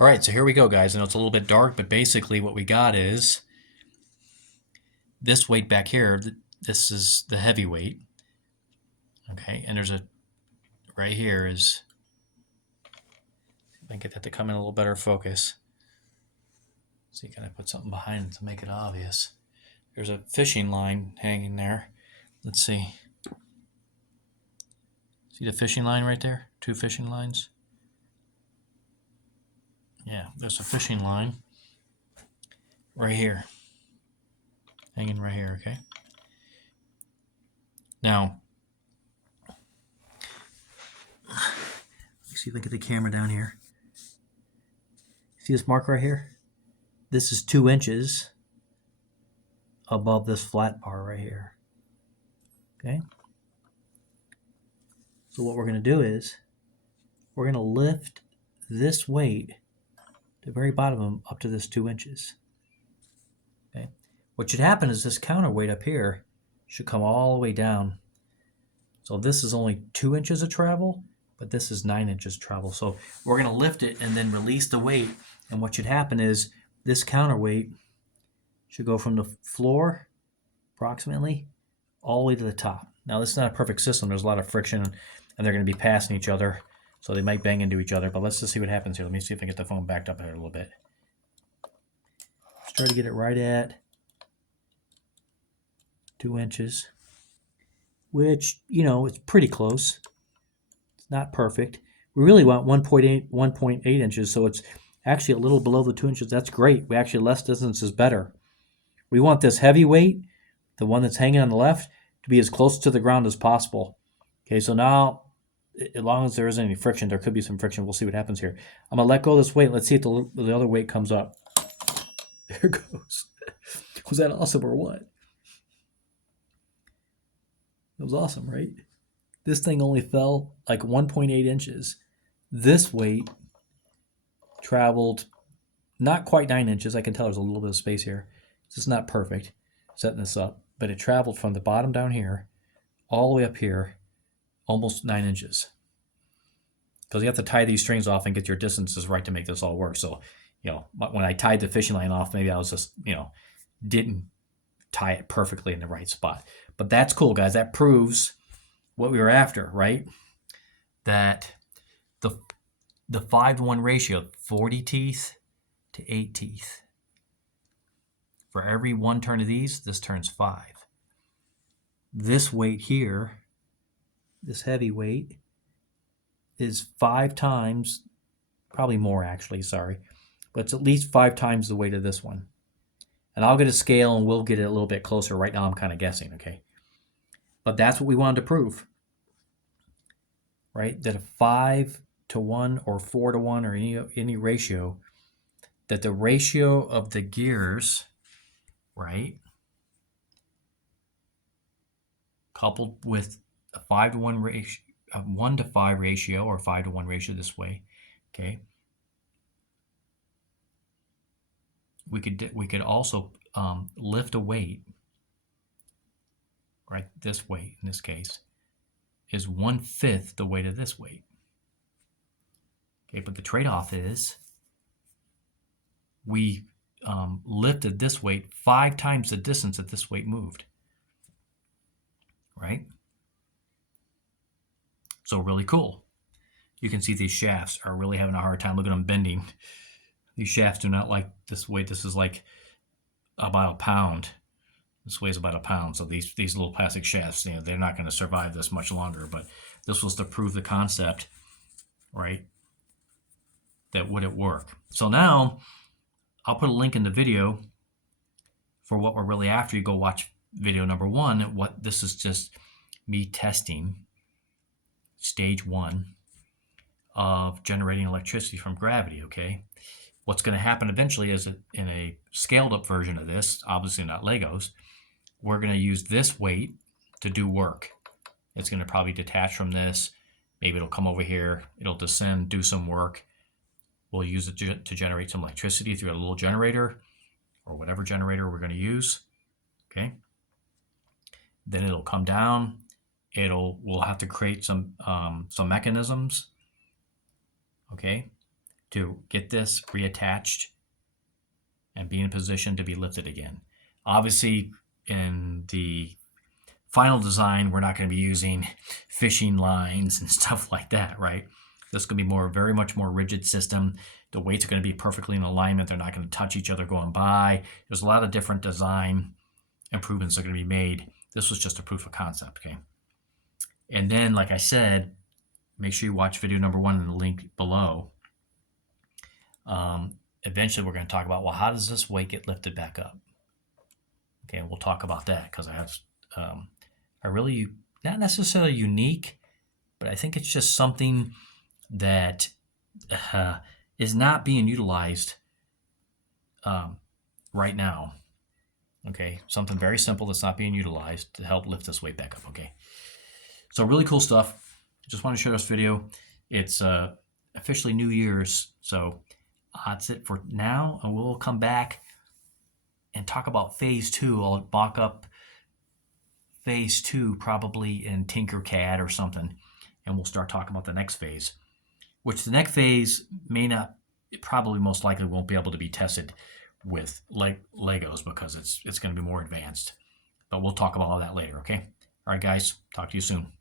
All right, so here we go, guys. I know it's a little bit dark, but basically what we got is this weight back here. This is the heavy weight. Okay, and there's a, right here is, if I can get that to come in a little better focus. So you kind of put something behind it to make it obvious. There's a fishing line hanging there. Let's see. See the fishing line right there? Two fishing lines. Yeah, there's a fishing line right here. Hanging right here, okay? Now, let's see if I get the camera down here. See this mark right here? This is 2 inches above this flat bar right here. Okay? So what we're going to do is we're going to lift this weight, the very bottom up to this 2 inches. Okay? What should happen is this counterweight up here should come all the way down. So this is only 2 inches of travel, but this is 9 inches travel. So we're going to lift it and then release the weight. And what should happen is this counterweight should go from the floor approximately all the way to the top. Now this is not a perfect system. There's a lot of friction and they're going to be passing each other. So they might bang into each other, but let's just see what happens here. Let me see if I can get the phone backed up here a little bit. Let's try to get it right at 2 inches, which, you know, it's pretty close. It's not perfect. We really want 1.8 inches, so it's actually a little below the 2 inches. That's great. We actually, less distance is better. We want this heavy weight, the one that's hanging on the left, to be as close to the ground as possible. Okay, so now, as long as there isn't any friction, there could be some friction. We'll see what happens here. I'm going to let go of this weight. Let's see if the other weight comes up. There it goes. Was that awesome or what? It was awesome, right? This thing only fell like 1.8 inches. This weight traveled not quite 9 inches. I can tell there's a little bit of space here. It's just not perfect setting this up. But it traveled from the bottom down here all the way up here, almost 9 inches. Because you have to tie these strings off and get your distances right to make this all work. So, you know, when I tied the fishing line off, maybe I was just, you know, didn't tie it perfectly in the right spot. But that's cool, guys. That proves what we were after, right? That the 5-to-1 ratio, 40 teeth to 8 teeth. For every one turn of these, this turns 5. This weight here, this heavy weight, is 5 times, probably more actually, sorry, but it's at least 5 times the weight of this one. And I'll get a scale and we'll get it a little bit closer. Right now I'm kind of guessing, okay? But that's what we wanted to prove, right? That a 5-to-1 or 4-to-1 or any ratio, that the ratio of the gears, right, coupled with a 5-to-1 ratio, a 1-to-5 ratio, or 5-to-1 ratio this way, okay. We could also lift a weight, right? This weight in this case is 1/5 the weight of this weight. Okay, but the trade-off is we lifted this weight 5 times the distance that this weight moved, right? So really cool. You can see these shafts are really having a hard time. Look at them bending. These shafts do not like this weight. This is like about a pound. This weighs about a pound. So these little plastic shafts, you know, they're not going to survive this much longer. But this was to prove the concept, right? That would it work? So now I'll put a link in the video for what we're really after. You go watch video number 1. What this is just me testing stage 1 of generating electricity from gravity. Okay, what's going to happen eventually is in a scaled up version of this, obviously not Legos, we're going to use this weight to do work. It's going to probably detach from this. Maybe it'll come over here. It'll descend, do some work. We'll use it to generate some electricity through a little generator or whatever generator we're going to use. Okay. Then it'll come down. We'll have to create some mechanisms. Okay. to get this reattached and be in a position to be lifted again. Obviously, in the final design, we're not going to be using fishing lines and stuff like that, right? This is going to be very much more rigid system. The weights are going to be perfectly in alignment. They're not going to touch each other going by. There's a lot of different design improvements that are going to be made. This was just a proof of concept, okay? And then, like I said, make sure you watch video number 1 in the link below. Eventually, we're going to talk about, well, how does this weight get lifted back up? Okay, we'll talk about that because I have a really, not necessarily unique, but I think it's just something that is not being utilized right now. Okay, something very simple that's not being utilized to help lift this weight back up. Okay, so really cool stuff. Just want to share this video. It's officially New Year's, so that's it for now, and we'll come back and talk about phase 2. I'll mock up phase 2 probably in Tinkercad or something, and we'll start talking about the next phase, which the next phase probably most likely won't be able to be tested with Legos because it's going to be more advanced. But we'll talk about all that later, okay? All right, guys, talk to you soon.